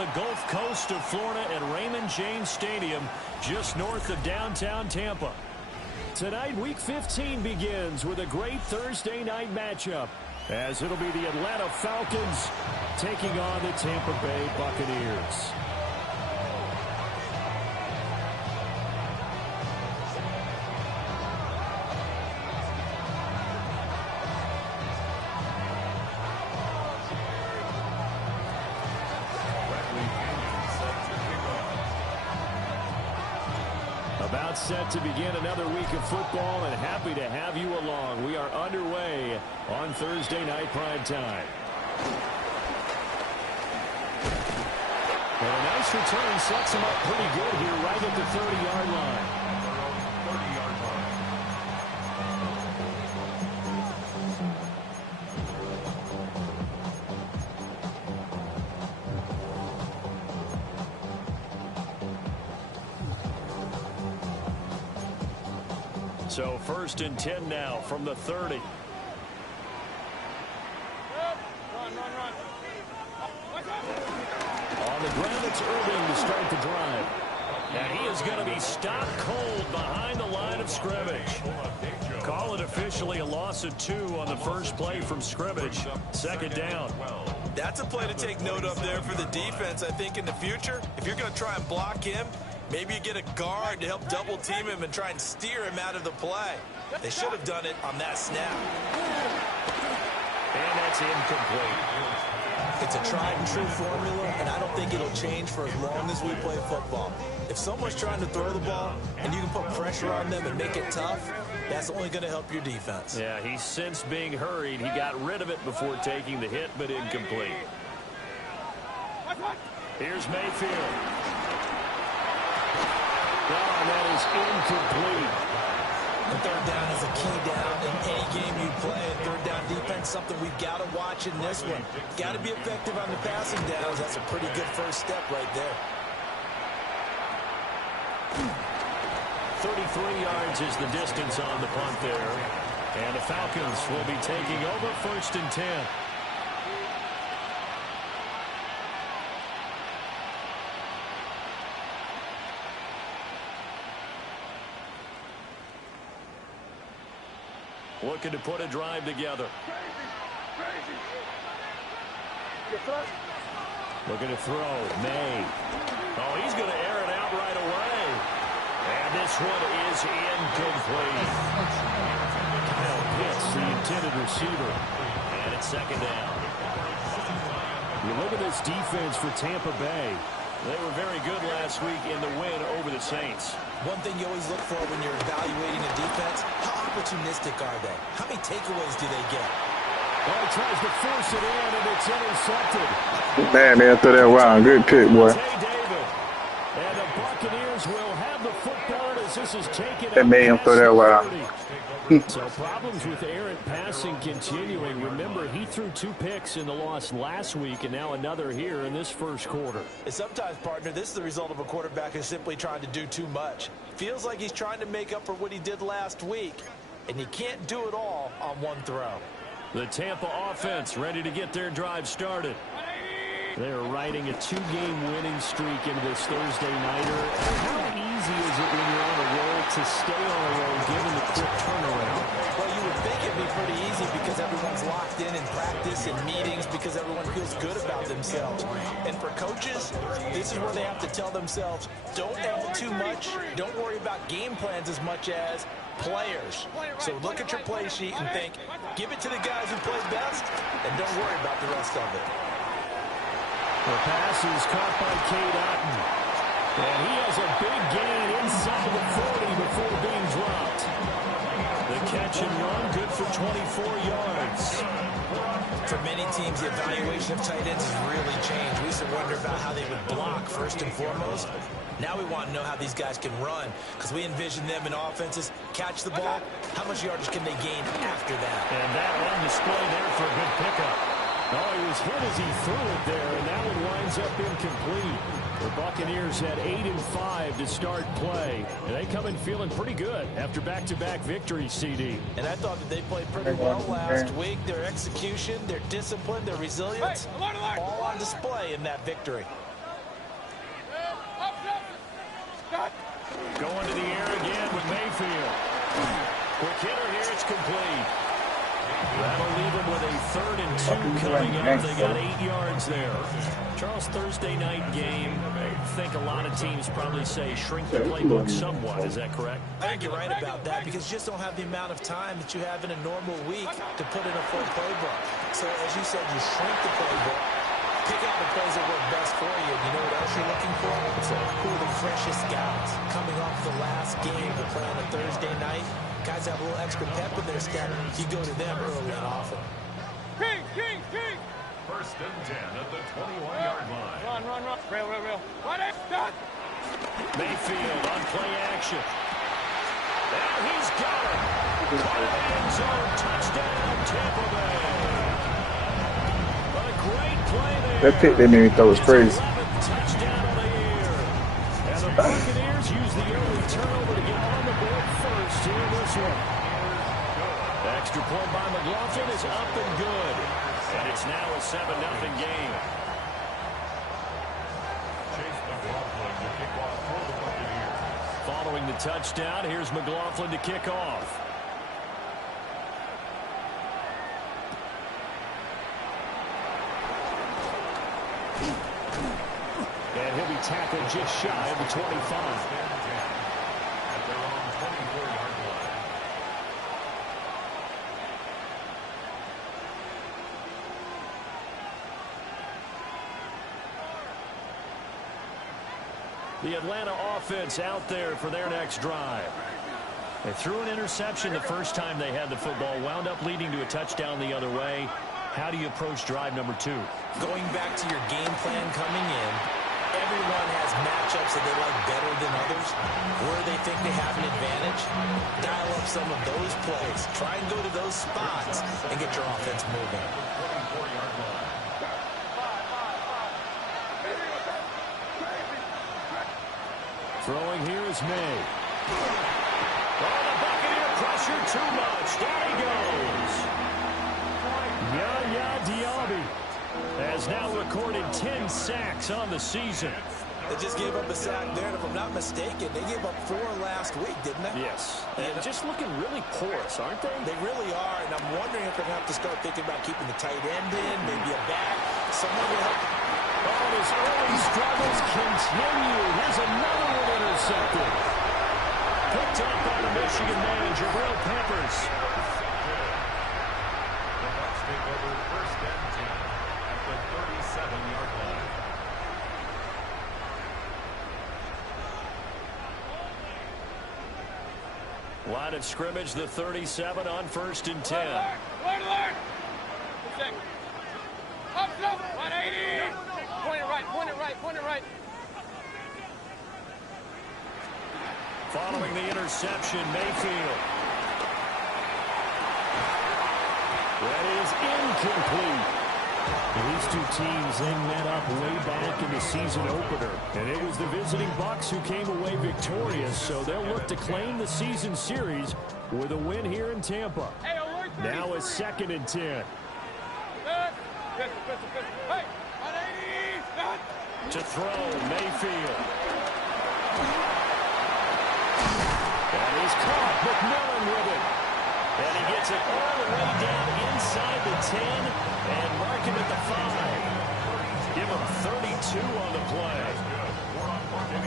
the Gulf Coast of Florida at Raymond James Stadium, just north of downtown Tampa. Tonight, Week 15 begins with a great Thursday night matchup, as it'll be the Atlanta Falcons taking on the Tampa Bay Buccaneers. About set to begin another week of football, and happy to have you along. We are underway on Thursday night prime time. And a nice return sets him up pretty good here right at the 30-yard line. So 1st and 10 now from the 30. On the ground, it's Irving to start the drive. And he is going to be stopped cold behind the line of scrimmage. Call it officially a loss of 2 on the first play from scrimmage. 2nd down. That's a play to take note of there for the defense. I think in the future, if you're going to try and block him, maybe you get a guard to help double team him and try and steer him out of the play. They should have done it on that snap. And that's incomplete. It's a tried and true formula, and I don't think it'll change for as long as we play football. If someone's trying to throw the ball and you can put pressure on them and make it tough, that's only going to help your defense. Yeah, he's since being hurried. He got rid of it before taking the hit, but incomplete. Here's Mayfield. Oh, that is incomplete. And 3rd down is a key down in any game you play. And 3rd down defense, something we've got to watch in this one. Got to be effective on the passing downs. That's a pretty good first step right there. 33 yards is the distance on the punt there. And the Falcons will be taking over 1st and 10. Looking to put a drive together. Looking to throw. May. Oh, he's going to air it out right away. And this one is incomplete. Kyle Pitts, the intended receiver. And it's 2nd down. You look at this defense for Tampa Bay. They were very good last week in the win over the Saints. One thing you always look for when you're evaluating a defense, how opportunistic are they? How many takeaways do they get? Well, he tries to force it in, and it's intercepted. Man, man, throw that around. Good pick, boy. David. And the Buccaneers will have the football as this is taken. That made him throw that around. So problems with errant passing continuing. Remember, he threw 2 picks in the loss last week, and now another here in this first quarter. And sometimes, partner, this is the result of a quarterback who's simply trying to do too much. Feels like he's trying to make up for what he did last week, and you can't do it all on one throw. The Tampa offense ready to get their drive started. They're riding a 2-game winning streak into this Thursday nighter. How easy is it when you're on a roll to stay on a roll given the quick turnaround? Well, you would think it'd be pretty easy because everyone's locked in practice and meetings because everyone feels good about themselves. And for coaches, this is where they have to tell themselves, don't add too much, don't worry about game plans as much as players. So look at your play sheet and think, give it to the guys who play best, and don't worry about the rest of it. The pass is caught by Cade Otton. And he has a big gain inside the 40 before being dropped. The catch and run, good for 24 yards. For many teams, the evaluation of tight ends has really changed. We used to wonder about how they would block first and foremost. Now we want to know how these guys can run because we envision them in offenses catch the ball. How much yardage can they gain after that? And that on display there for a good pickup. Oh, he was hit as he threw it there, and that one winds up incomplete. The Buccaneers had 8 and 5 to start play, and they come in feeling pretty good after back-to-back victories, CD. And I thought that they played pretty well last week. Their execution, their discipline, their resilience, all on display in that victory. with Mayfield. Quick hitter here. It's complete. That'll leave them with a 3rd and 2 coming up. They got 8 yards there. Charles, Thursday night game. I think a lot of teams probably say shrink the playbook somewhat. Is that correct? I think you're right about that because you just don't have the amount of time that you have in a normal week to put in a full playbook. So, as you said, you shrink the playbook, pick out the plays that work best for you. You know what else you're looking for? Who are the freshest guys coming off the last game to play on a Thursday night? Guys have a little extra pep in their step. You go to them early and often. King. 1st and 10 at the 21-yard line. Run. Real. Run it. Done. Mayfield on play action. And he's got it. Caught in the end zone. Touchdown, Tampa Bay. A great play there. That pick they made me throw was crazy. 11th touchdown of the year. And the Buccaneers use the early turnover to get on the board first here in this one. Extra point by McLaughlin is up and good. And it's now a 7-0 game. Chase McLaughlin to kick off for the Buccaneers. Following the touchdown, here's McLaughlin to kick off. And he'll be tackled just shy of the 25. At their own 24-yard line. The Atlanta offense out there for their next drive. They threw an interception the first time they had the football, wound up leading to a touchdown the other way. How do you approach drive number 2? Going back to your game plan coming in, everyone has matchups that they like better than others. Where they think they have an advantage, dial up some of those plays. Try and go to those spots and get your offense moving. Throwing here is May. Oh, the Buccaneer pressure too much. Down he goes. Yaya Diaby has now recorded 10 sacks on the season. They just gave up a sack there, and if I'm not mistaken, they gave up 4 last week, didn't they? Yes. And just looking really porous, aren't they? They really are, and I'm wondering if they're going to have to start thinking about keeping the tight end in, maybe a back, someone to help. Oh, his early struggles continue. Here's another one intercepted. Picked up by the Michigan man, Jabril Peppers. The Bucs take over 1st and 10 at the 37-yard line. Line of scrimmage, the 37 on 1st and 10. Alert. Up, 180. Point it right. Following the interception, Mayfield. That is incomplete. These two teams then met up way back in the season opener. And it was the visiting Bucs who came away victorious, so they'll look to claim the season series with a win here in Tampa. Hey, alert. Now a 2nd and 10. Hey, 180. Done. To throw, Mayfield. That is caught. McMillan with it. And he gets it all the way down inside the 10 and mark him at the 5. Give him 32 on the play.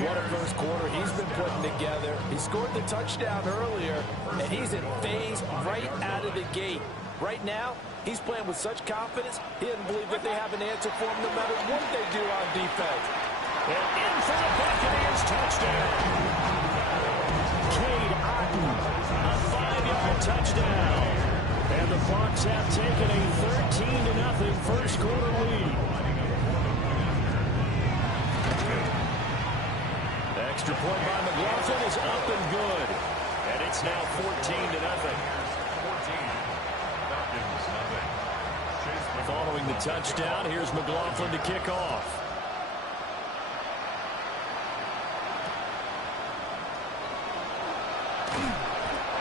What a first quarter he's been putting together. He scored the touchdown earlier, and he's in phase right out of the gate. Right now, he's playing with such confidence, he doesn't believe that they have an answer for him no matter what they do on defense. And in for the Buccaneers touchdown. Cade Otton, a 5-yard touchdown. And the Bucs have taken a 13-0 first quarter lead. Extra point by McLaughlin is up and good. And it's now 14-0. Following the touchdown, here's McLaughlin to kick off.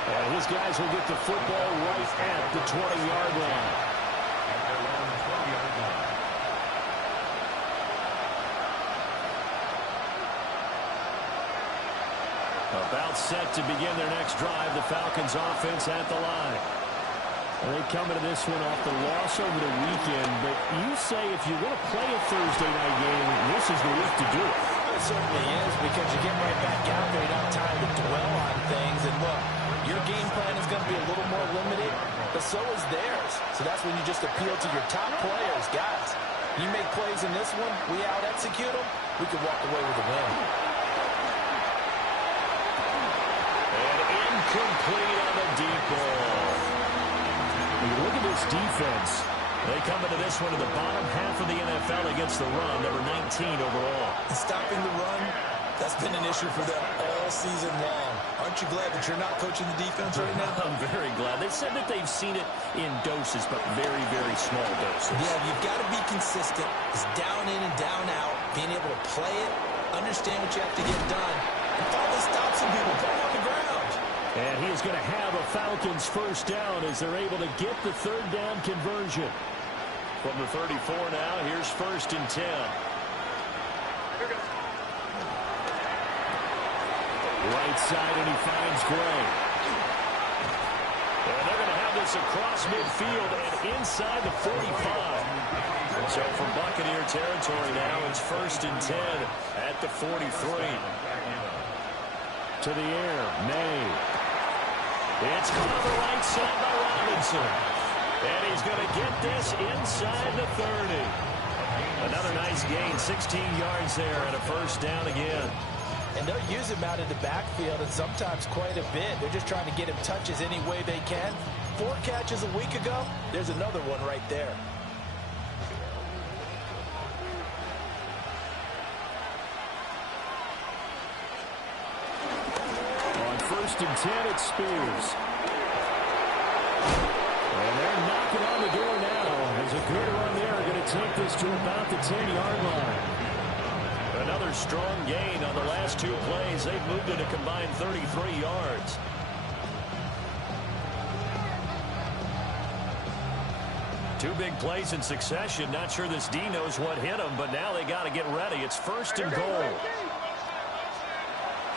And his guys will get the football right at the 20-yard line. About set to begin their next drive, the Falcons offense at the line. They come into this one off the loss over the weekend, but you say if you're going to play a Thursday night game, this is the week to do it. It certainly is, because you get right back out there. You don't have time to dwell on things. And look, your game plan is going to be a little more limited, but so is theirs. So that's when you just appeal to your top players. Guys, you make plays in this one, we out-execute them, we can walk away with a win. And incomplete on the deep ball. Look at this defense. They come into this one in the bottom half of the NFL against the run, number 19 overall. And stopping the run, that's been an issue for them all season long. Aren't you glad that you're not coaching the defense right now? I'm very glad. They said that they've seen it in doses, but very, very small doses. Yeah, you've got to be consistent. It's down in and down out, being able to play it, understand what you have to get done, and finally stop some people playing on the ground. And he is going to have a Falcons first down as they're able to get the third down conversion. From the 34 now, here's 1st and 10. Right side, and he finds Gray. And they're going to have this across midfield and inside the 45. So from Buccaneer territory now, it's 1st and 10 at the 43. To the air, May. It's caught on the right side by Robinson. And he's going to get this inside the 30. Another nice gain, 16 yards there, and a first down again. And they'll use him out in the backfield, and sometimes quite a bit. They're just trying to get him touches any way they can. 4 catches a week ago, there's another one right there. On 1st and 10, it's Spears. And they're knocking on the door now. There's a good run there. Going to take this to about the 10-yard line. Another strong gain on the last 2 plays. They've moved it a combined 33 yards. Two big plays in succession. Not sure this D knows what hit them, but now they got to get ready. It's 1st and goal.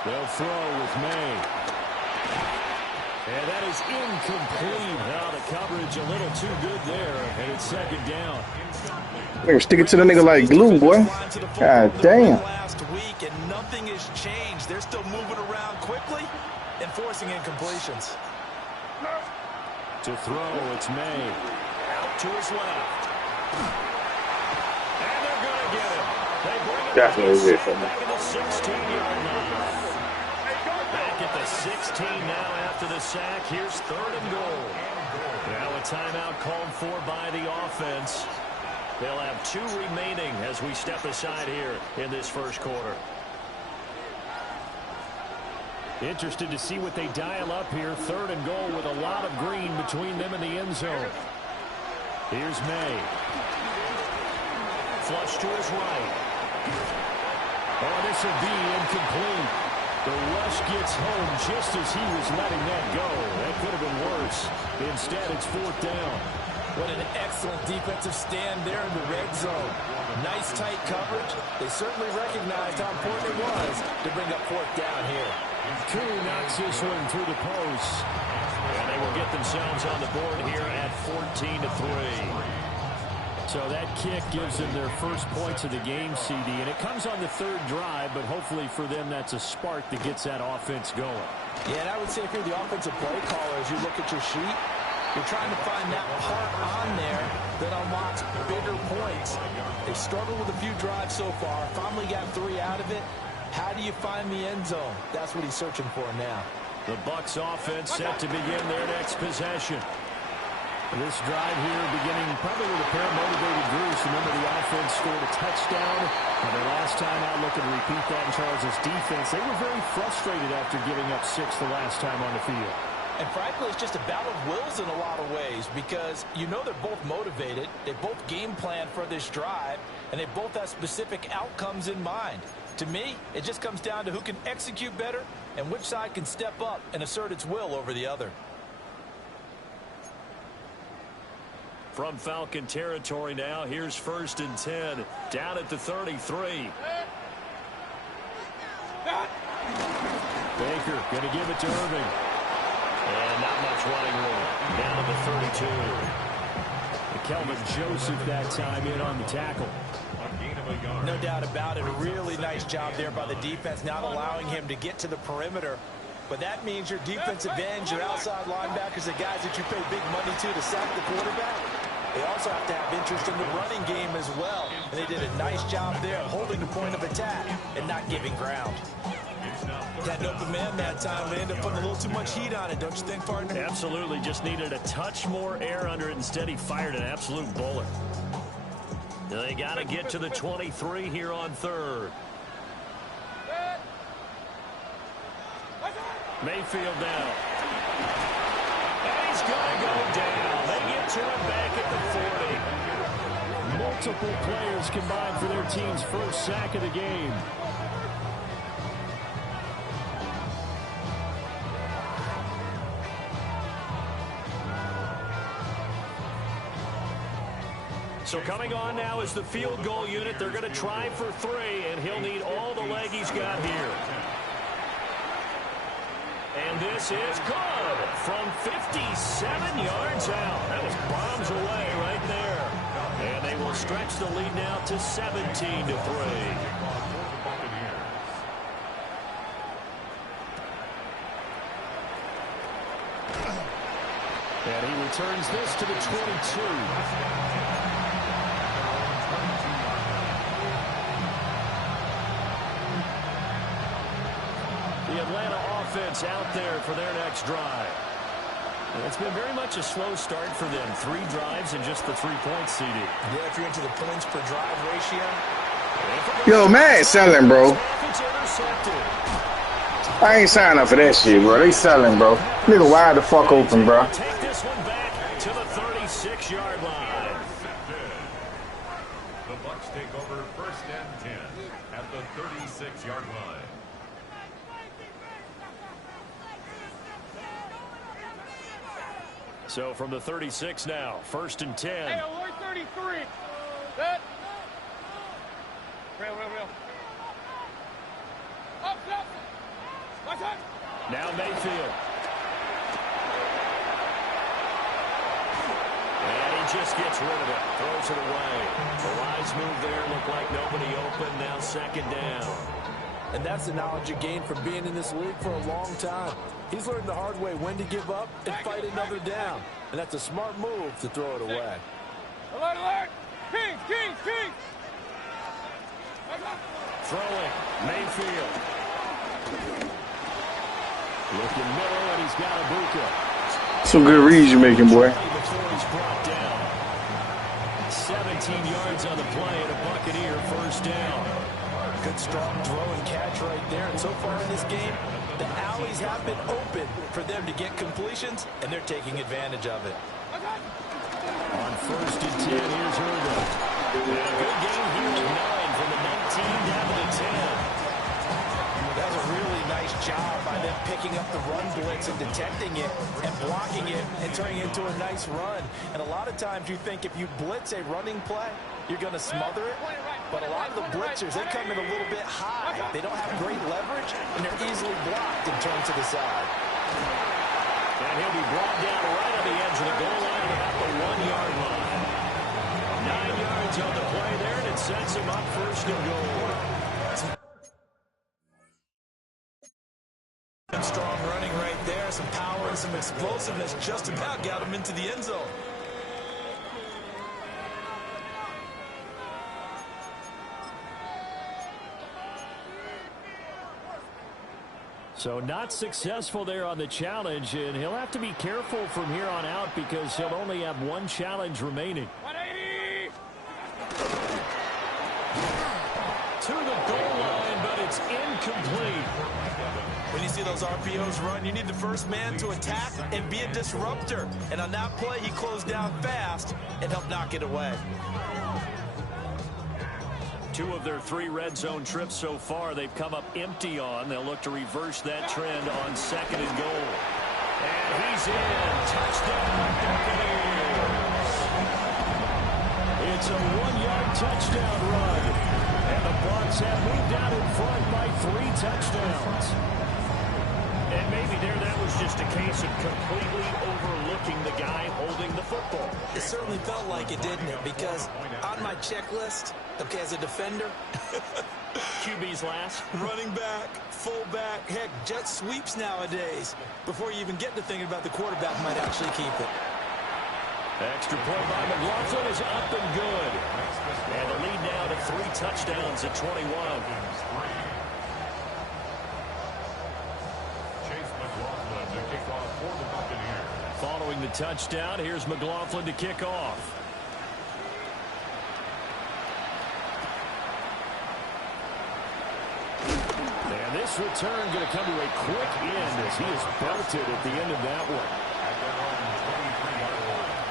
They'll throw with May. And that is incomplete. Now the coverage a little too good there, and it's 2nd down. Nigga, stick it to the nigga like glue, boy. God damn. Last week, and nothing has changed. They're still moving around quickly and forcing incompletions. To throw, it's May. Out to his left. And they're going to get it. They bring it Definitely back at the 16-yard line. Back at the 16 now after the sack. Here's 3rd and goal. Now a timeout called for by the offense. They'll have 2 remaining as we step aside here in this first quarter. Interested to see what they dial up here. 3rd and goal with a lot of green between them and the end zone. Here's May. Flush to his right. Oh, this will be incomplete. The rush gets home just as he was letting that go. That could have been worse. Instead, it's 4th down. What an excellent defensive stand there in the red zone. Nice tight coverage. They certainly recognized how important it was to bring up 4th down here. Koo knocks this one through the post. And they will get themselves on the board here at 14-3. So that kick gives them their first points of the game, CD. And it comes on the 3rd drive, but hopefully for them that's a spark that gets that offense going. Yeah, and I would say if you're the offensive play caller, as you look at your sheet, you're trying to find that part on there that unlocks bigger points. They've struggled with a few drives so far. Finally got 3 out of it. How do you find the end zone? That's what he's searching for now. The Bucs offense set to begin their next possession. This drive here beginning probably with a pair of motivated groups. Remember, the offense scored a touchdown. And their last time out, looking to repeat that in Charles' defense. They were very frustrated after giving up 6 the last time on the field. And frankly, it's just a battle of wills in a lot of ways, because you know they're both motivated, they both game plan for this drive, and they both have specific outcomes in mind. To me, it just comes down to who can execute better and which side can step up and assert its will over the other. From Falcon territory now, here's 1st and 10, down at the 33. Baker going to give it to Irving. And not much running room. Down to the 32. And Kelvin Joseph that time in on the tackle. No doubt about it. A really nice job there by the defense, not allowing him to get to the perimeter. But that means your defensive ends, your outside linebackers, the guys that you pay big money to sack the quarterback, they also have to have interest in the running game as well. And they did a nice job there holding the point of attack and not giving ground. Had an open man that time. They ended up putting a little too much heat on it, don't you think, partner? Absolutely. Just needed a touch more air under it. Instead, he fired an absolute bullet. They got to get to the 23 here on third. Mayfield down. And he's going to go down. They get to him back at the 40. Multiple players combined for their team's first sack of the game. So coming on now is the field goal unit. They're going to try for 3, and he'll need all the leg he's got here. And this is good from 57 yards out. That was bombs away right there. And they will stretch the lead now to 17-3. And he returns this to the 22. The Atlanta offense out there for their next drive. And it's been very much a slow start for them. 3 drives and just the 3 points, CD. Yeah, if you're into the points per drive ratio. Yo, man, selling, bro. I ain't signing up for that shit, bro. They selling, bro. Nigga wide the fuck open, bro. Take this one back to the 36-yard line. The Bucs take over 1st and 10 at the 36-yard line. So from the 36 now, 1st and 10. Hey, alert 33. Set. Real. Up. Watch out. Now Mayfield. And he just gets rid of it. Throws it away. The wise move there. Looked like nobody open. Now 2nd down. And that's the knowledge you gain from being in this league for a long time. He's learned the hard way when to give up and fight another down. And that's a smart move to throw it away. Alert. Kings. Throwing. Mayfield. Looking middle, and he's got Ibuka. Some good reads you making, boy. Before he's brought down. 17 yards on the play and a Buccaneer 1st down. Good strong throw and catch right there. And so far in this game, the alleys have been open for them to get completions, and they're taking advantage of it. On 1st and 10, here's Irving. And a good game here at 9 from the 19 down to the 10. That was a really nice job by them picking up the run blitz and detecting it and blocking it and turning it into a nice run. And a lot of times you think if you blitz a running play, you're going to smother it. But a lot of the blitzers, they come in a little bit high. They don't have great leverage, and they're easily blocked and turned to the side. And he'll be brought down right on the edge of the goal line at about the 1-yard line. 9 yards on the play there, and it sets him up 1st and goal. Strong running right there. Some power and some explosiveness just about got him into the end zone. So not successful there on the challenge, and he'll have to be careful from here on out because he'll only have 1 challenge remaining. 180. To the goal line, but it's incomplete. When you see those RPOs run, you need the first man to attack and be a disruptor. And on that play, he closed down fast and helped knock it away. 2 of their 3 red zone trips so far they've come up empty on. They'll look to reverse that trend on 2nd and goal. And he's in. Touchdown, Buccaneers. It's a 1-yard touchdown run. And the Bucs have moved out in front by 3 touchdowns. just a case of completely overlooking the guy holding the football. It certainly felt like it, didn't it? Because on my checklist, okay, as a defender, QB's last. running back, fullback, heck, jet sweeps nowadays. Before you even get to thinking about the quarterback might actually keep it. Extra point by McLaughlin is up and good. And the lead now to 3 touchdowns at 21. Chase McLaughlin to kick off for the Buccaneers. Following the touchdown, here's McLaughlin to kick off. And this return going to come to a quick end as he is belted at the end of that one. At their own 23-yard line.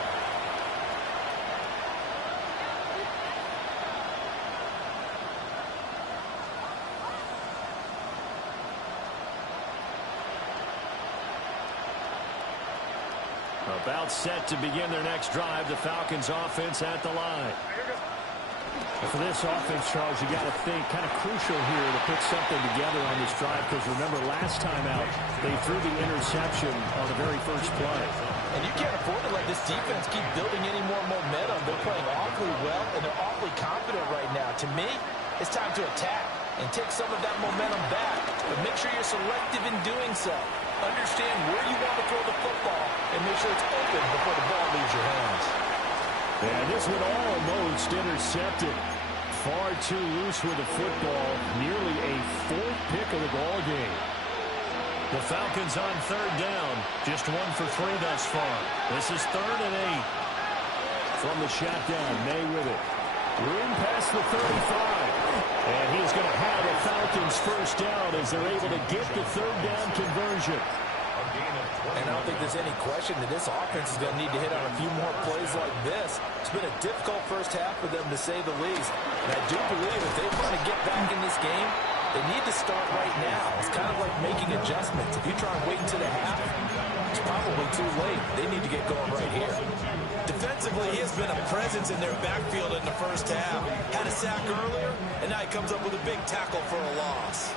About set to begin their next drive, the Falcons offense at the line. For this offense, Charles, you got to think kind of crucial here to put something together on this drive, because remember last time out they threw the interception on the very first play. And you can't afford to let this defense keep building any more momentum. They're playing awfully well, and they're awfully confident right now. To me, it's time to attack and take some of that momentum back. But make sure you're selective in doing so. Understand where you want to throw the football and make sure it's open before the ball leaves your hands. And this one almost intercepted. Far too loose with the football. Nearly a 4th pick of the ball game. The Falcons on 3rd down. Just 1 for 3 thus far. This is 3rd and 8. From the shotgun, May with it. Room past the 35. And he's going to have a Falcons first down as they're able to get the 3rd down conversion. And I don't think there's any question that this offense is going to need to hit on a few more plays like this. It's been a difficult first half for them, to say the least. And I do believe if they want to get back in this game, they need to start right now. It's kind of like making adjustments. If you try and wait until the half, it's probably too late. They need to get going right here. Defensively, he has been a presence in their backfield in the first half. Had a sack earlier, and now he comes up with a big tackle for a loss.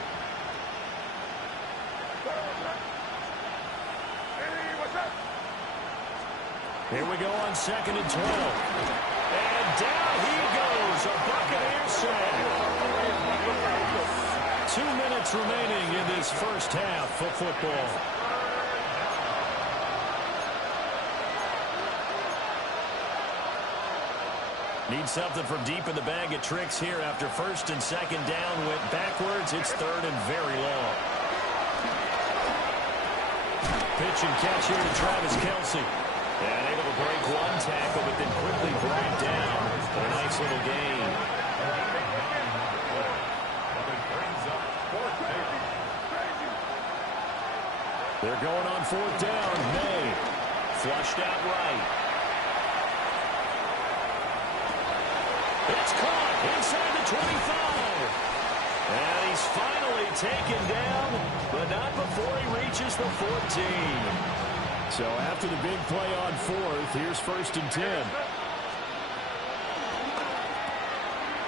Here we go on 2nd and 12. And down he goes. A Buccaneer sack. 2 minutes remaining in this first half of football. Need something from deep in the bag of tricks here after 1st and 2nd down went backwards. It's 3rd and very long. Pitch and catch here to Travis Kelce. And able to break one tackle, but then quickly brought down for a nice little gain. They're going on 4th down. May flushed out right. It's caught inside the 25. And he's finally taken down, but not before he reaches the 14. So after the big play on 4th, here's 1st and 10.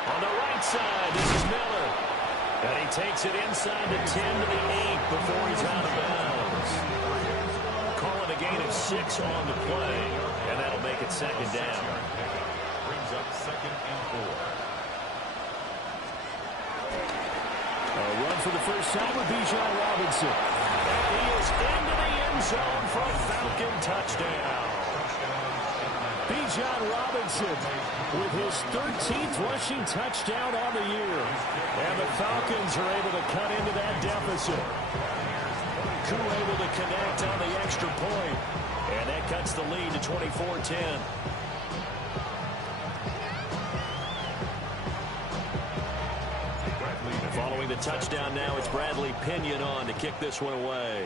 On the right side, this is Miller. And he takes it inside the 10 to the 8 before he's out of bounds. Calling a gain of 6 on the play, and that'll make it 2nd down. Brings up 2nd and 4. A run for the first time with Bijan Robinson. And he is into the end zone for a Falcon touchdown. Bijan Robinson with his 13th rushing touchdown on the year. And the Falcons are able to cut into that deficit. Koo able to connect on the extra point. And that cuts the lead to 24-10. Following the touchdown now, it's Bradley Pinion on to kick this one away.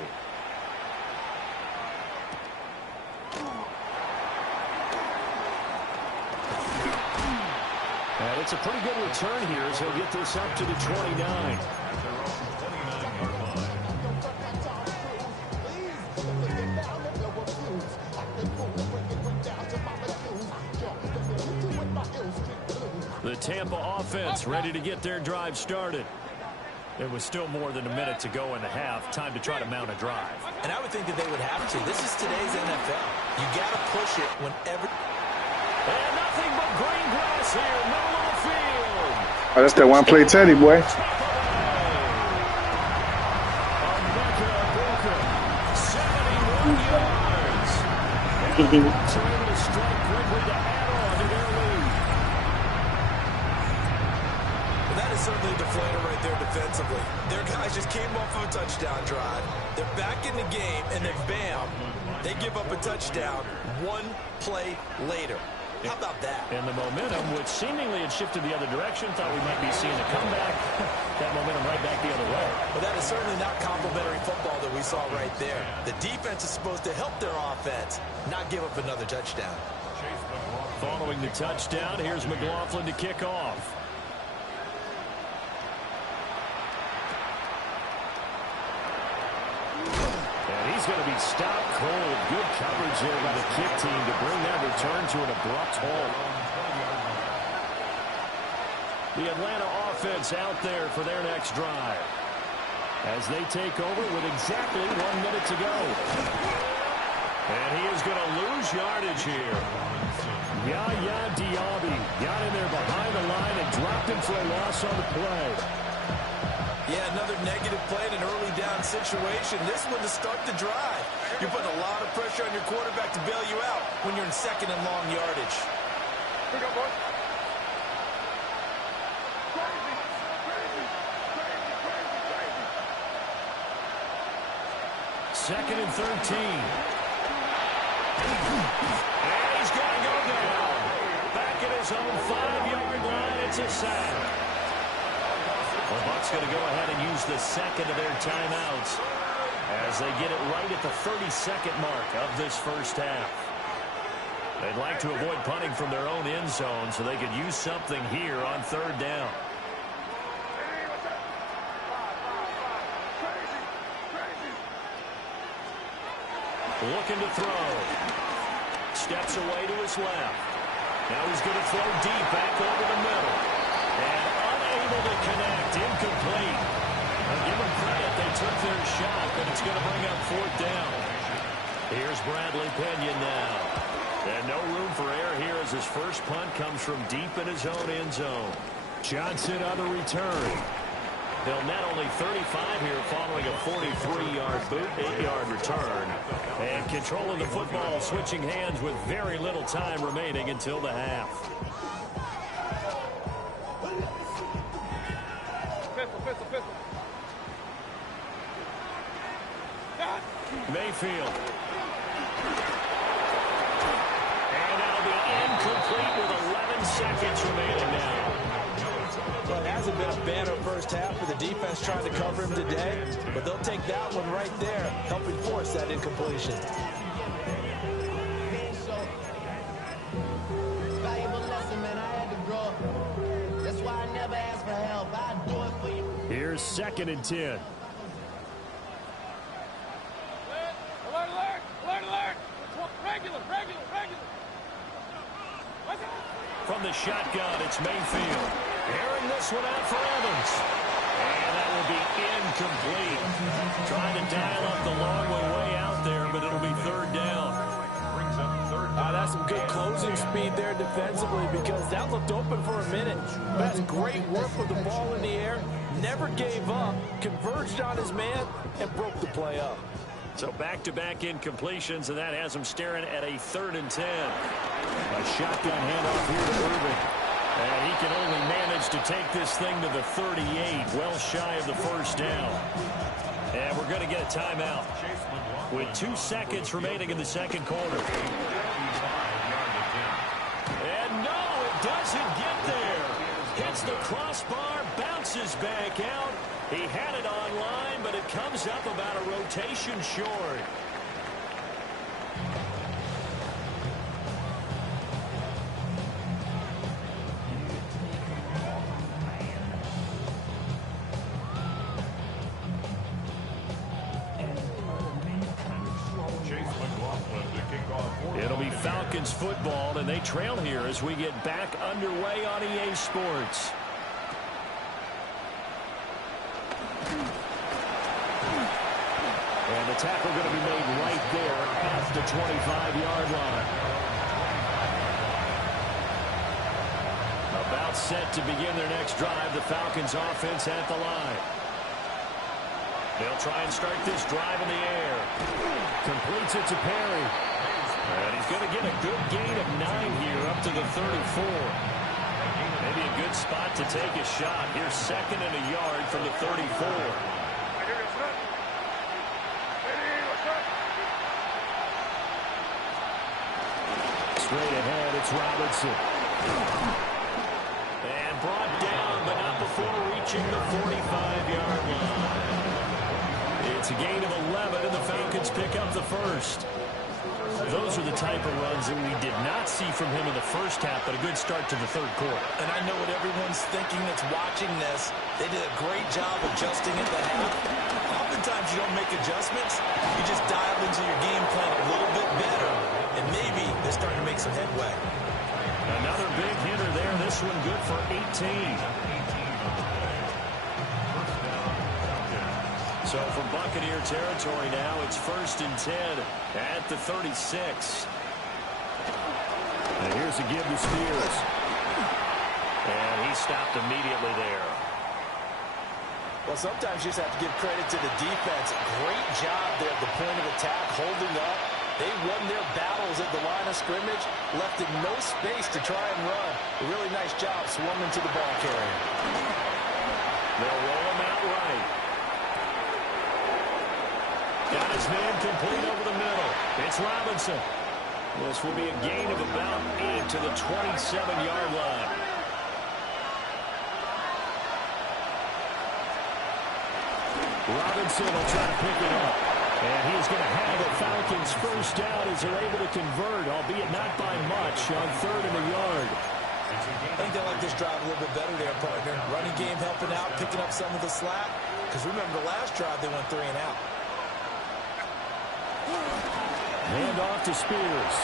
And it's a pretty good return here as he'll get this up to the 29. The Tampa offense ready to get their drive started. There was still more than a minute to go in the half. Time to try to mount a drive. And I would think that they would have to. This is today's NFL. You got to push it whenever. And nothing but green grass here, middle of the field. Oh, that's that one play Teddy, boy. That is certainly a deflator right there defensively. Their guys just came off of a touchdown drive. They're back in the game, and then bam, they give up a touchdown one play later. How about that? And the momentum, which seemingly had shifted the other direction, thought we might be seeing a comeback. That momentum right back the other way. But that is certainly not complimentary football that we saw right there. The defense is supposed to help their offense, not give up another touchdown. Following the touchdown, here's McLaughlin to kick off. He's going to be stopped cold. Good coverage there by the kick team to bring that return to an abrupt halt. The Atlanta offense out there for their next drive as they take over with exactly 1 minute to go. And he is going to lose yardage here. Yaya Diaby got in there behind the line and dropped him for a loss on the play. Yeah, another negative play in an early down situation. This one to start the drive. You're putting a lot of pressure on your quarterback to bail you out when you're in second and long yardage. Here we go, boys. Second and 13. And he's going to go down. Back at his own 5-yard line. It's a sack. The Bucs going to go ahead and use the second of their timeouts as they get it right at the 32nd mark of this first half. They'd like to avoid punting from their own end zone so they could use something here on third down. Looking to throw. Steps away to his left. Now he's going to throw deep back over the middle. And unable to connect. Incomplete. I'll give them credit. They took their shot, but it's going to bring up fourth down. Here's Bradley Pinion now. And no room for error here as his first punt comes from deep in his own end zone. Johnson on the return. They'll net only 35 here following a 43-yard boot, 8-yard return. And controlling the football, switching hands with very little time remaining until the half. Pistol. Mayfield. And that'll be incomplete with 11 seconds remaining now. Well, it hasn't been a banner first half for the defense trying to cover him today, but they'll take that one right there, helping force that incompletion. Valuable lesson, man. I had to grow up. That's why I never ask for help. I do it for you. Here's second and 10. Alert! Regular. From the shotgun, it's Mayfield. Airing this one out for Evans. And that will be incomplete. Trying to dial up the long way out there, but it'll be third down. Brings up third down. That's some good closing speed there defensively because that looked open for a minute. That's great work with the ball in the air. Never gave up, converged on his man, and broke the play up. So back-to-back incompletions, and that has him staring at a 3rd and 10. A shotgun handoff here to Irvin. And he can only manage to take this thing to the 38, well shy of the first down. And we're going to get a timeout with 2 seconds remaining in the second quarter. And no, it doesn't get there. Hits the crossbar, bounces back out. He had it online, but it comes up about a rotation short. It'll be Falcons football, and they trail here as we get back underway on EA Sports. And the tackle going to be made right there at the 25-yard line. About set to begin their next drive, the Falcons offense at the line. They'll try and start this drive in the air. Completes it to Perry. And he's going to get a good gain of 9 here up to the 34. Maybe a good spot to take a shot. Here's 2nd and a yard from the 34. Straight ahead, it's Robinson. And brought down, but not before reaching the 45-yard line. It's a gain of 11, and the Falcons pick up the first. Those are the type of runs that we did not see from him in the first half, but a good start to the third quarter. And I know what everyone's thinking that's watching this. They did a great job adjusting at the half. Oftentimes you don't make adjustments. You just dial into your game plan a little bit better, and maybe they're starting to make some headway. Another big hitter there. This one good for 18. So from Buccaneer territory now, it's 1st and 10 at the 36. And here's a give to Spears. And he stopped immediately there. Well, sometimes you just have to give credit to the defense. Great job there at the point of attack, holding up. They won their battles at the line of scrimmage, left in no space to try and run. A really nice job swarming to the ball carrier. They'll roll him out right. Got his man complete over the middle. It's Robinson. This will be a gain of about 8 to the 27-yard line. Robinson will try to pick it up. And he's going to have the Falcons first down as they're able to convert, albeit not by much, on 3rd and a yard. I think they like this drive a little bit better there, partner. Running game helping out, picking up some of the slack. Because remember, the last drive they went 3 and out. Hand off to Spears.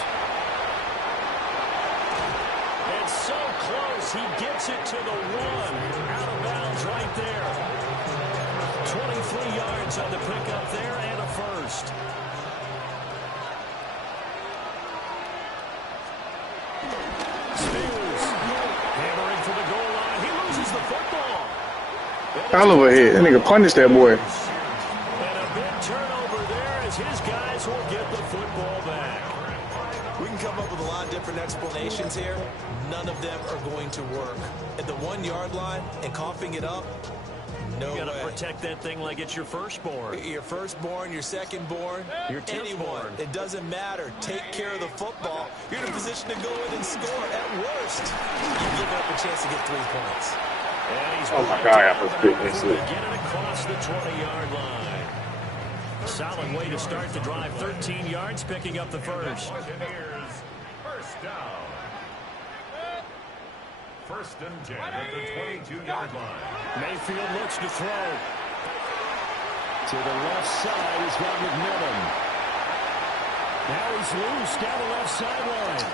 And so close, he gets it to the 1. Out of bounds right there. 23 yards on the pickup there and a first. Spears hammering for the goal line. He loses the football. All over here. That nigga punished that boy. And a big turnover there as his guys will get the football back. We can come up with a lot of different explanations here. None of them are going to work. At the 1-yard line and coughing it up, no way. You got to protect that thing like it's your firstborn. Your firstborn, your secondborn, Your anyone. tenthborn. It doesn't matter. Take care of the football. You're in a position to go in and score. At worst, you give up a chance to get 3 points. And he's Oh my God, I was big this Get it across the 20-yard line. Solid way to start the drive. 13 yards, picking up the first. Buccaneers, first down. 1st and 10 at the 22-yard line. Mayfield looks to throw. To the left side, he's got McMillan. Now he's loose down the left sideline.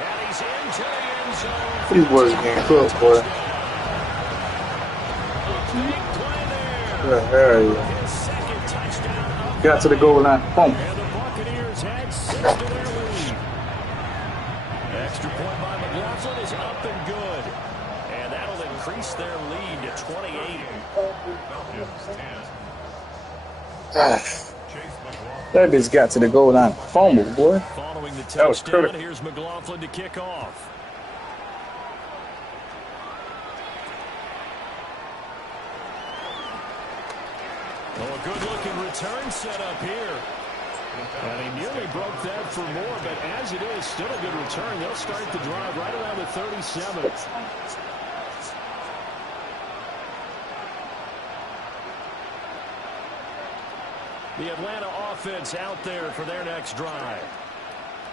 And he's into the end zone. These boys getting cooked, boy. Big play there. Yeah, hell yeah. His 2nd touchdown. Got to the goal line. Boom. And the Buccaneers had 6 to their lead. Extra point by McLaughlin is up and good. And that'll increase their lead to 28. Falcons 10. Ah, Chase McLaughlin. that bitch got to the goal line. Fumble, boy. Following the That was touchdown, critical. here's McLaughlin to kick off. Oh, a good-looking return set up here. And he nearly broke that for more, but as it is, still a good return. They'll start the drive right around the 37. The Atlanta offense out there for their next drive.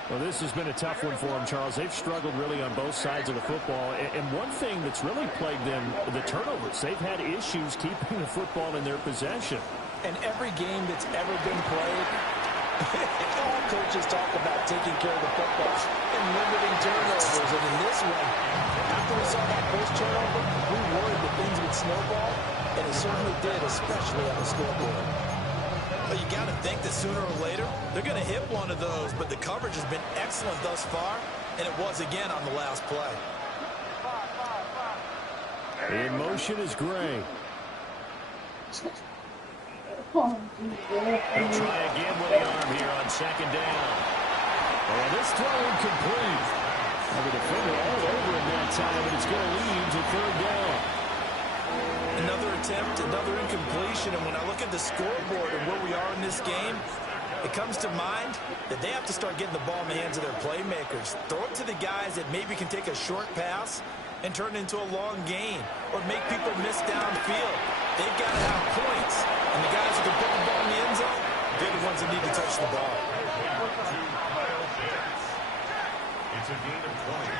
Well, this has been a tough one for them, Charles. They've struggled really on both sides of the football. And one thing that's really plagued them, the turnovers. They've had issues keeping the football in their possession. And every game that's ever been played, all coaches talk about taking care of the football and limiting turnovers. And in this one, after we saw that first turnover, we worried that things would snowball, and it certainly did, especially on the scoreboard. But you got to think that sooner or later they're going to hit one of those, but the coverage has been excellent thus far, and it was again on the last play. In motion is Gray. He'll try again with the arm here on second down. And this throw incomplete. Now the defender all over him that time, and it's going to lead to third down. Another attempt, another incompletion, and when I look at the scoreboard and where we are in this game, it comes to mind that they have to start getting the ball in the hands of their playmakers. Throw it to the guys that maybe can take a short pass and turn it into a long gain or make people miss downfield. They've got to have points, and the guys who can put the ball in the end zone, they're the ones that need to touch the ball. It's a gain of 20.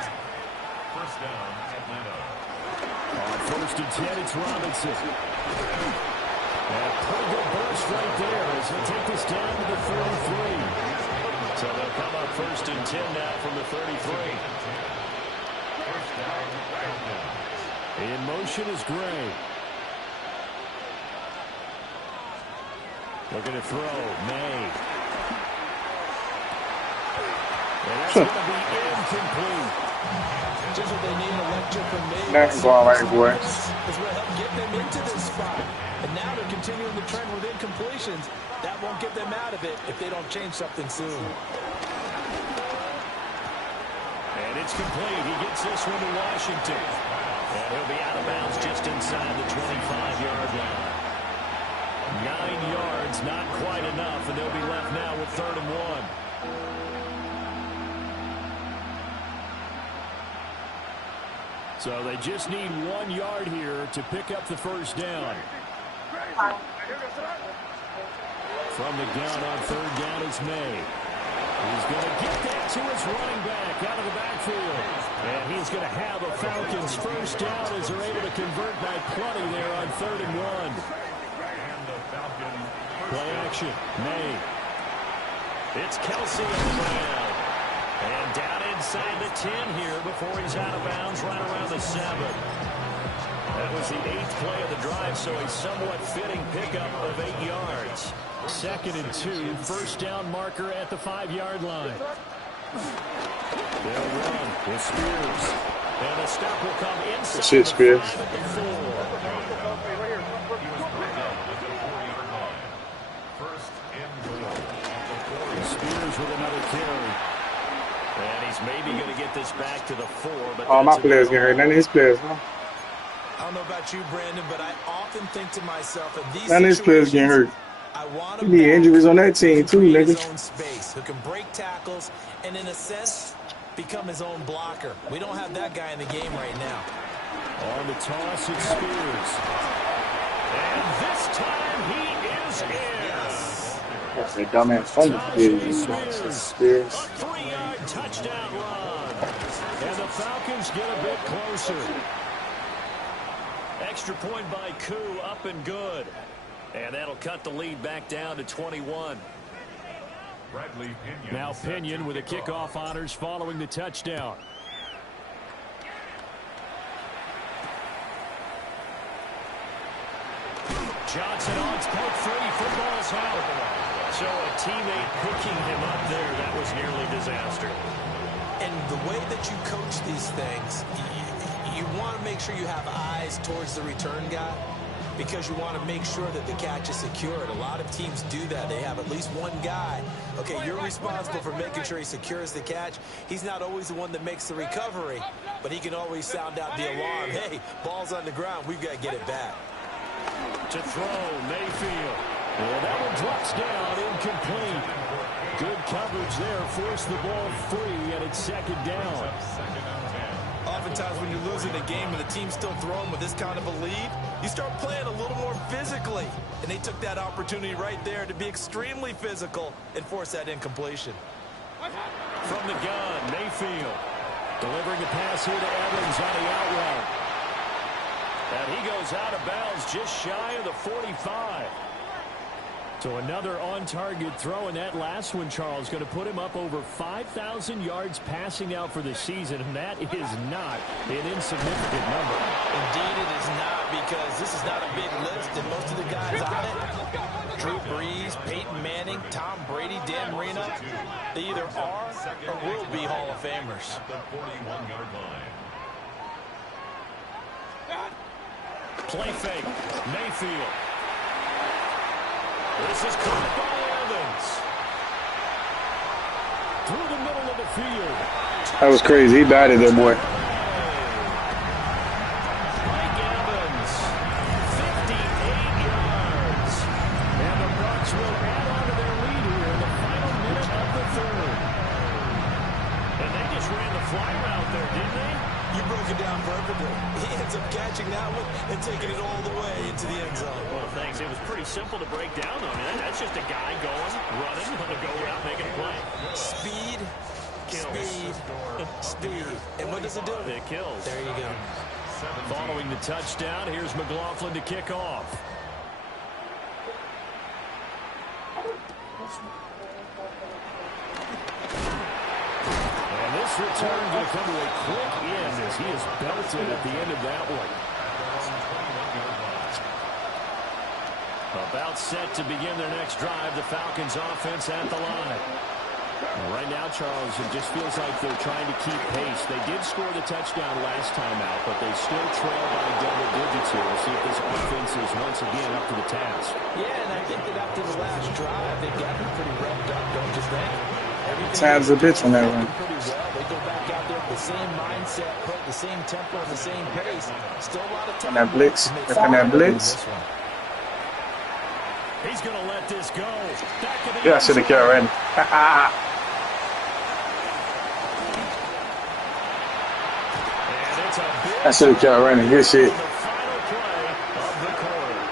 First down, Atlanta. On first and 10, it's Robinson. And a pretty good burst right there as he'll take this down to the 33. So they'll come up first and 10 now from the 33. First down, Atlanta. In motion is Gray. Looking to throw. May. And that's going to be incomplete. Just what they need, a lecture from me. Nothing going right, boy. Is what helped get them into this spot. And now they're continuing the trend with incompletions. That won't get them out of it if they don't change something soon. And it's complete. He gets this one to Washington. And he'll be out of bounds just inside the 25-yard line. 9 yards, not quite enough, and they'll be left now with 3rd and 1. So they just need 1 yard here to pick up the first down. From the gun on 3rd down is May. He's going to get that to his running back out of the backfield. And he's going to have a Falcons first down as they're able to convert by plenty there on 3rd and 1. Play action. May. It's Kelsey on the ground. And down inside the 10 here before he's out of bounds right around the 7. That was the 8th play of the drive, so a somewhat fitting pickup of 8 yards. 2nd and 2, first down marker at the 5-yard line. They'll run with Spears. And the stop will come inside Shit, Spears. the 5 at the 4. Spears with another carry. And he's maybe going to get this back to the 4. But Oh, my players getting hurt. None of his players, huh? I don't know about you, Brandon, but I often think to myself, in these None of his players getting hurt. I want You need injuries on that team, too, create his nigga. own space, who can break tackles and, in a sense, become his own blocker. We don't have that guy in the game right now. On the toss, it's Spears. And this time he is in. That's a dumbass fumble. Tajay Spears. A 3-yard touchdown run. And the Falcons get a bit closer. Extra point by Koo, up and good. And that'll cut the lead back down to 21. Bradley Pinion. Now Pinion with the kickoff honors following the touchdown. Johnson on poke free. Football's out. So a teammate picking him up there, that was nearly disaster. And the way that you coach these things, you want to make sure you have eyes towards the return guy because you want to make sure that the catch is secured. A lot of teams do that. They have at least one guy. Okay, you're responsible for making sure he secures the catch. He's not always the one that makes the recovery, but he can always sound out the alarm. Hey, ball's on the ground. We've got to get it back. To throw, Mayfield. And that one drops down, incomplete. Good coverage there, forced the ball free, and it's 2nd down. Oftentimes when you're losing a game and the team's still throwing with this kind of a lead, you start playing a little more physically. And they took that opportunity right there to be extremely physical and force that incompletion. From the gun, Mayfield. Delivering a pass here to Evans on the out route. And he goes out of bounds just shy of the 45. So another on-target throw, and that last one, Charles, going to put him up over 5,000 yards passing out for the season, and that is not an insignificant number. Indeed it is not, because this is not a big list, and most of the guys on it Drew Brees, Peyton Manning, Tom Brady, Dan Marino, they either are or will be Hall of Famers. At the 41-yard line. Play fake. Mayfield. This is caught by Evans. Through the middle of the field. That was crazy. He died there, boy. Mike Evans. 58 yards. And the Bucs will add on to their lead here in the final minute of the third. And they just ran the fly route there, didn't they? You broke it down perfectly. He ends up catching that one and taking it all the way into the end zone. Well, thanks. It was pretty simple to break down, though. I mean, that's just a guy going, running, going to go out, making a play. Speed, speed, speed. And what does it do? It kills. There you go. Following the touchdown, here's McLaughlin to kick off. And this return going to come to a quick end as he is belted at the end of that one. About set to begin their next drive, the Falcons offense at the line. Right now, Charles, it just feels like they're trying to keep pace. They did score the touchdown last time out, but they still trail by double digits here. We'll see if this offense is once again up to the task. Yeah, and I think that after the last drive, they got me pretty revved up, don't you think? Time's a bitch on that one. Pretty well. They go back out there with the same mindset, play the same tempo, and the same pace. Still a lot of time. And that blitz. And that blitz. He's going to let this go. Back of the Yeah, I should have killed already. I should have killed already. Good shit. The final play of the quarter.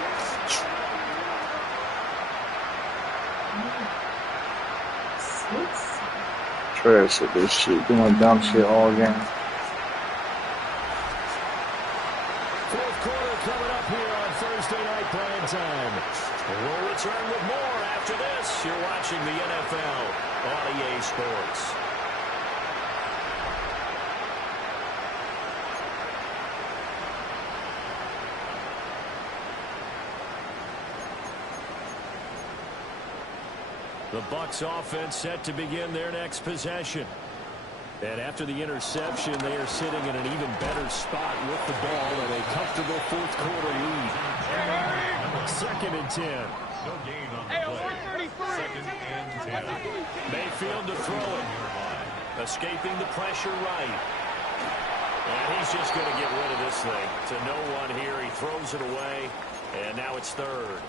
Trash at this shit. Doing dumb shit all game. Fourth quarter coming up here on Thursday Night Prime Time. We'll return with more after this. You're watching the NFL on EA Sports. The Bucs offense set to begin their next possession. And after the interception, they are sitting in an even better spot with the ball and a comfortable fourth quarter lead. Second and 10. No gain on the play. Second and 10. Mayfield to throw it. Escaping the pressure right. And he's just going to get rid of this thing. To no one here. He throws it away. And now it's third.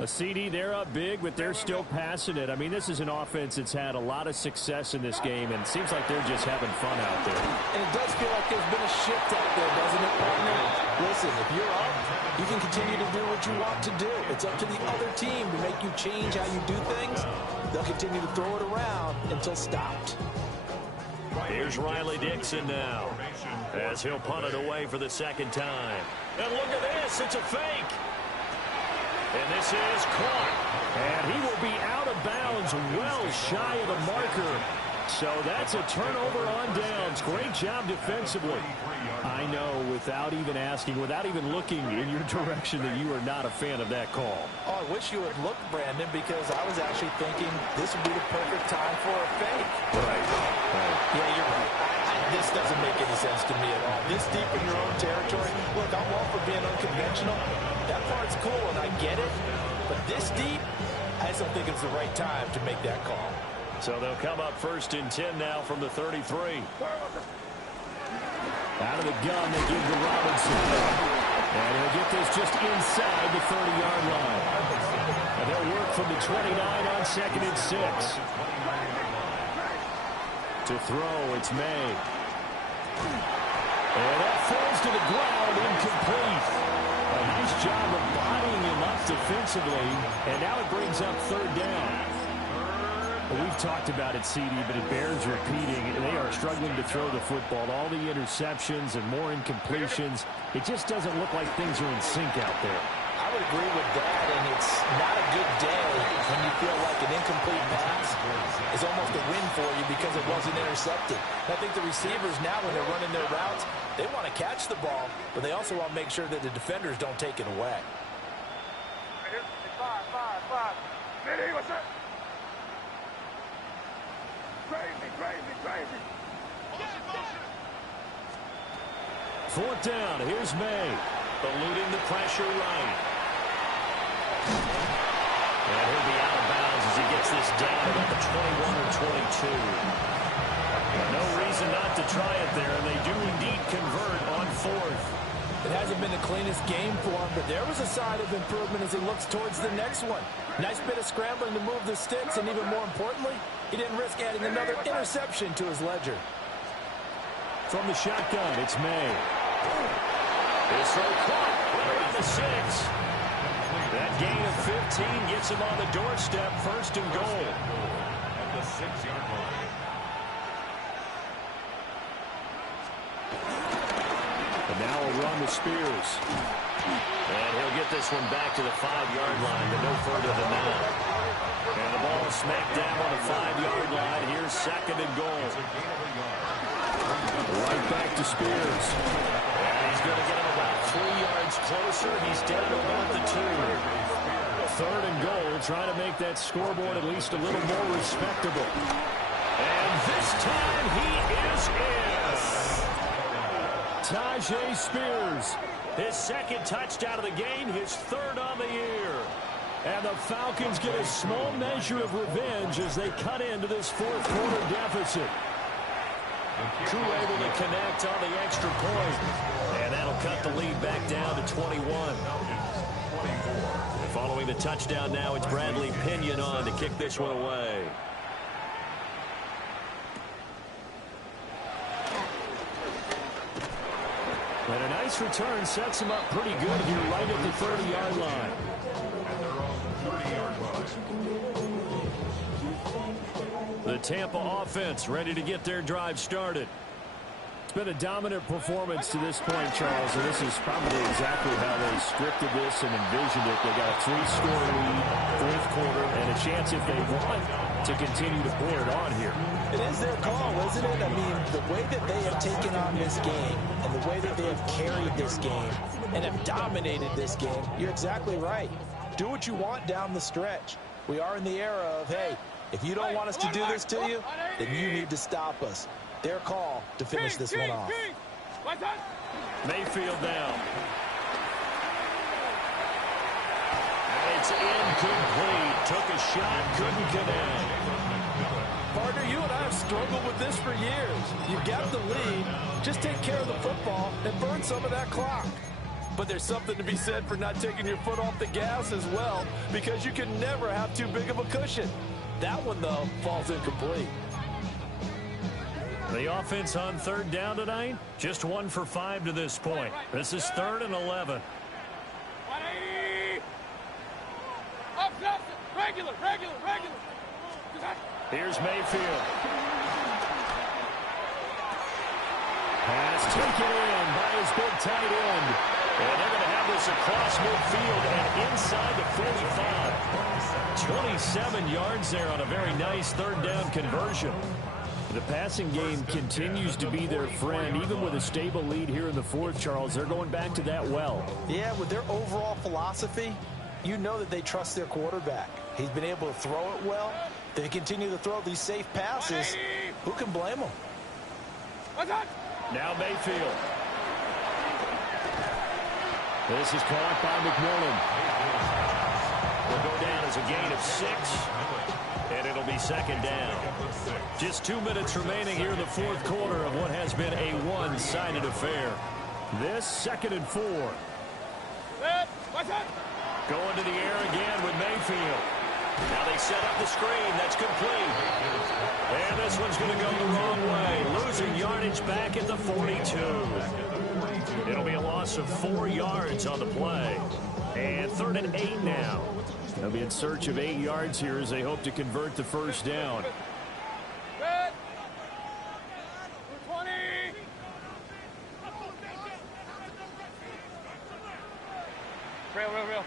A CD, they're up big, but they're still passing it. I mean, this is an offense that's had a lot of success in this game, and it seems like they're just having fun out there. And it does feel like there's been a shift out there, doesn't it, partner? Listen, if you're up, you can continue to do what you want to do. It's up to the other team to make you change how you do things. They'll continue to throw it around until stopped. Here's Riley Dixon now, as he'll punt it away for the second time. And look at this, it's a fake. And this is caught. And he will be out of bounds, well shy of the marker. So that's a turnover on downs. Great job defensively. I know, without even asking, without even looking in your direction, that you are not a fan of that call. Oh, I wish you would look, Brandon, because I was actually thinking this would be the perfect time for a fake. Right. Yeah, you're right. This doesn't make any sense to me at all. This deep in your own territory, look, I'm all for being unconventional. That part's cool, and I get it. But this deep, I just don't think it's the right time to make that call. So they'll come up first and 10 now from the 33. Out of the gun, they give to Robinson. And he'll get this just inside the 30-yard line. And they'll work from the 29 on second and 6. To throw, it's May. And that falls to the ground, incomplete. A nice job of bodying him up defensively. And now it brings up third down. Well, we've talked about it, CD, but it bears repeating. They are struggling to throw the football. All the interceptions and more incompletions. It just doesn't look like things are in sync out there. I would agree with that, and it's not a good day when you feel like an incomplete pass is almost a win for you because it wasn't intercepted. I think the receivers now, when they're running their routes, they want to catch the ball, but they also want to make sure that the defenders don't take it away. Right here. What's that? Crazy, crazy, crazy. Fourth down. Here's May. Eluding the pressure right. And he'll be out of bounds as he gets this down about the 21 or 22. No reason not to try it there, and they do indeed convert on fourth. It hasn't been the cleanest game for him, but there was a sign of improvement as he looks towards the next one. Nice bit of scrambling to move the sticks, and even more importantly, he didn't risk adding another interception to his ledger. From the shotgun, it's May. This throw caught right around the 6. That gain of 15 gets him on the doorstep, first and goal. At the 6-yard line. And now we'll run the Spears. And he'll get this one back to the 5-yard line, but no further than that. And the ball is smacked down on the 5-yard line. Here's second and goal. Right back to Spears. And he's going to get him about 3 yards closer. He's down to about the 2. Third and goal, trying to make that scoreboard at least a little more respectable. And this time he is in. Tyjae Spears, his second touchdown of the game, his third on the year. And the Falcons get a small measure of revenge as they cut into this fourth quarter deficit. Crew able to connect on the extra point. And that'll cut the lead back down to 21. Following the touchdown now, it's Bradley Pinion on to kick this one away. And a nice return sets him up pretty good here right at the 30-yard line. The Tampa offense ready to get their drive started. It's been a dominant performance to this point, Charles, and this is probably exactly how they scripted this and envisioned it. They got a 3-score lead, fourth quarter, and a chance if they want to continue to pour it on here. It is their call, isn't it? I mean, the way that they have taken on this game and the way that they have carried this game and have dominated this game, you're exactly right. Do what you want down the stretch. We are in the era of, hey, if you don't want us to do this to you, then you need to stop us. Their call to finish this one off. Mayfield down. And it's incomplete. Took a shot, couldn't connect. Partner, you and I have struggled with this for years. You've got the lead. Just take care of the football and burn some of that clock. But there's something to be said for not taking your foot off the gas as well, because you can never have too big of a cushion. That one, though, falls incomplete. The offense on third down tonight, just 1 for 5 to this point. This is 3rd and 11. Regular. Here's Mayfield. Pass taken in by his big tight end. And they're going to have this across midfield and inside the 45. 27 yards there on a very nice third down conversion. The passing game continues to be their friend. Even with a stable lead here in the fourth, Charles, they're going back to that well. Yeah, with their overall philosophy, you know that they trust their quarterback. He's been able to throw it well. They continue to throw these safe passes. Who can blame them? Now Mayfield. This is caught by McMillan. Will go down as a gain of 6. And it'll be second down. Just 2 minutes remaining here in the fourth quarter of what has been a one-sided affair. This 2nd and 4. Going to the air again with Mayfield. Now they set up the screen. That's complete. And this one's going to go the wrong way. Losing yardage back at the 42. It'll be a loss of 4 yards on the play. And 3rd and 8 now. They'll be in search of 8 yards here as they hope to convert the first down. Real.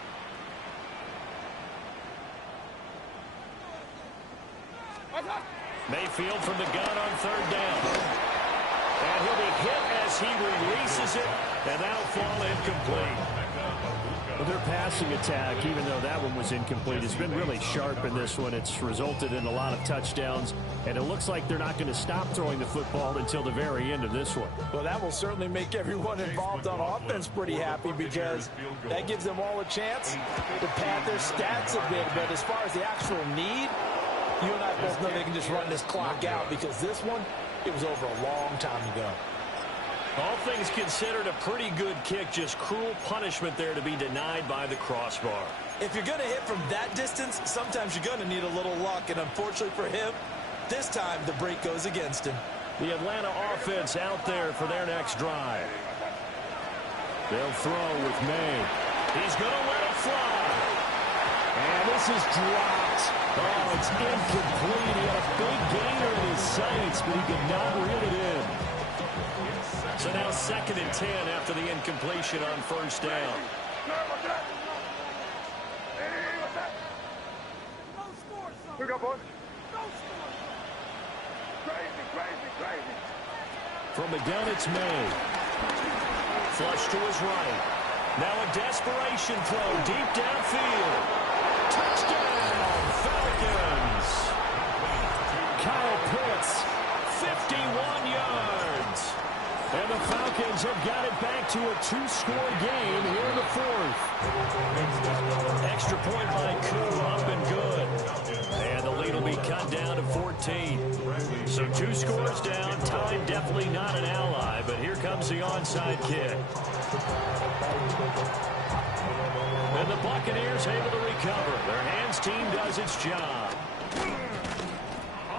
Mayfield from the gun on 3rd down. And he'll be hit as he releases it, and that'll fall incomplete. Their passing attack, even though that one was incomplete, has been really sharp in this one. It's resulted in a lot of touchdowns, and it looks like they're not going to stop throwing the football until the very end of this one. Well, that will certainly make everyone involved on offense pretty happy because that gives them all a chance to pad their stats a bit. But as far as the actual need, you and I both know they can just run this clock out because this one, it was over a long time ago. All things considered, a pretty good kick, just cruel punishment there to be denied by the crossbar. If you're going to hit from that distance, sometimes you're going to need a little luck, and unfortunately for him, this time the break goes against him. The Atlanta offense out there for their next drive. They'll throw with May. He's going to let it fly. And this is dropped. Oh, it's incomplete. He had a big gainer in his sights, but he could not reel it in. So now 2nd and 10 after the incompletion on first down. We go, boys. Crazy, crazy, crazy. From the gun, it's May. Flush to his right. Now a desperation throw deep downfield. Touchdown, Falcons. Kyle Pitts, 51 yards. And the Falcons have got it back to a 2-score game here in the 4th. Extra point by Koo, up and good. And the lead will be cut down to 14. So 2 scores down. Time definitely not an ally, but here comes the onside kick. And the Buccaneers able to recover. Their hands team does its job.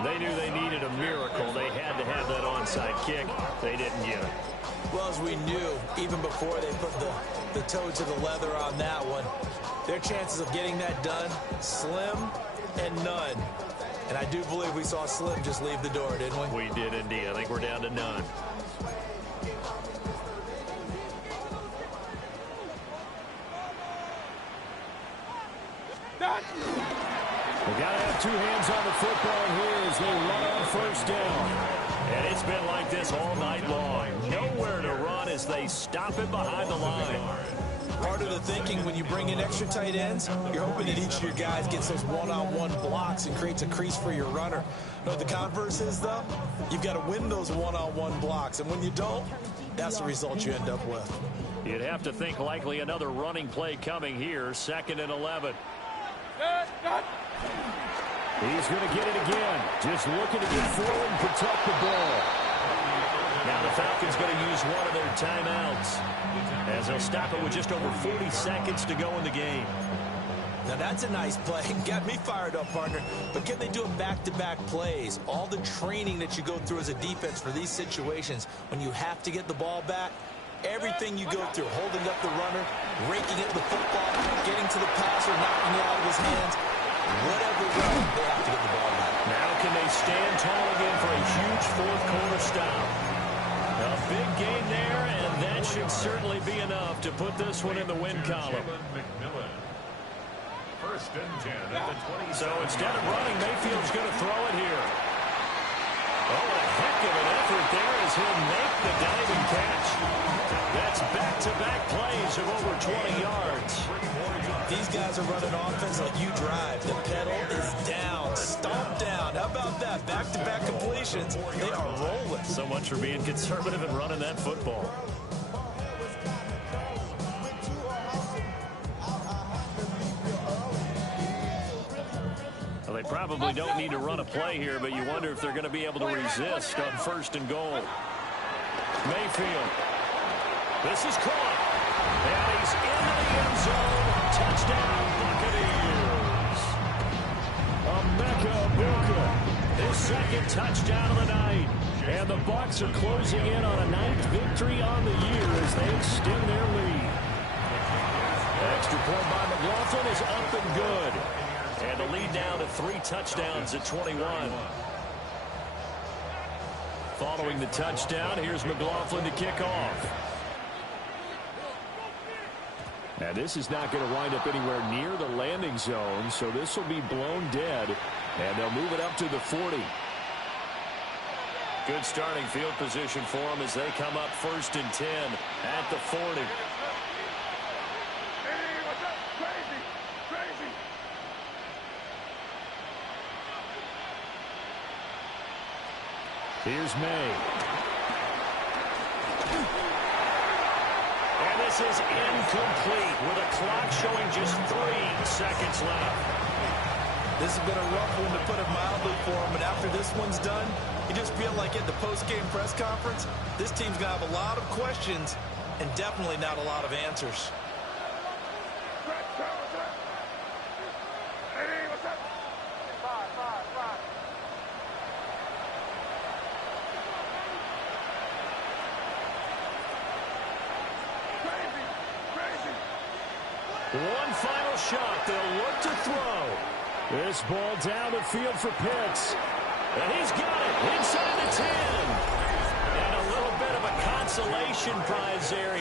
They knew they needed a miracle. They had to have that onside kick. They didn't get it. Well, as we knew, even before they put the toe to the leather on that one, their chances of getting that done, slim and none. And I do believe we saw Slim just leave the door, didn't we? We did indeed. I think we're down to none. We got to have 2 hands on the football here as they run on first down. And it's been like this all night long. Nowhere to run as they stop it behind the line. Part of the thinking when you bring in extra tight ends, you're hoping that each of your guys gets those one-on-one blocks and creates a crease for your runner. You know what the converse is, though? You've got to win those one-on-one blocks. And when you don't, that's the result you end up with. You'd have to think likely another running play coming here. 2nd and 11. He's going to get it again. Just looking to get forward and protect the ball. Now the Falcons going to use one of their timeouts as they'll stop it with just over 40 seconds to go in the game. Now that's a nice play. Got me fired up, partner. But can they do it back-to-back plays? All the training that you go through as a defense for these situations, when you have to get the ball back, everything you go through, holding up the runner, raking at the football, getting to the passer, knocking it out of his hands, whatever way, they have to get the ball back. Now can they stand tall again for a huge 4th quarter stop? A big game there, and that should certainly be enough to put this one in the win column. 1st and 10 at the 20. So instead of running, Mayfield's going to throw it here. Oh, a heck of an effort there as he'll make the diving catch. That's back-to-back plays of over 20 yards. These guys are running offense like you drive. The pedal is down, stomped down. How about that? Back-to-back completions. They are rolling. So much for being conservative and running that football. Well, they probably don't need to run a play here, but you wonder if they're going to be able to resist on 1st and goal. Mayfield. This is caught. And he's into the end zone. Touchdown, Buccaneers. Emeka Egbuka, his 2nd touchdown of the night. And the Bucs are closing in on a 9th victory on the year as they extend their lead. Extra point by McLaughlin is up and good. And the lead down to 3 touchdowns at 21. Following the touchdown, here's McLaughlin to kick off. Now, this is not going to wind up anywhere near the landing zone, so this will be blown dead, and they'll move it up to the 40. Good starting field position for them as they come up 1st and 10 at the 40. Here's May. And this is incomplete with a clock showing just 3 seconds left. This has been a rough one, to put it mildly, for him. And after this one's done, you just feel like at the post-game press conference, this team's going to have a lot of questions and definitely not a lot of answers. Hey, what's up? Five. Crazy. One final shot. They'll look to throw. This ball down the field for Pitts. And he's got it inside the 10. And a little bit of a consolation prize there.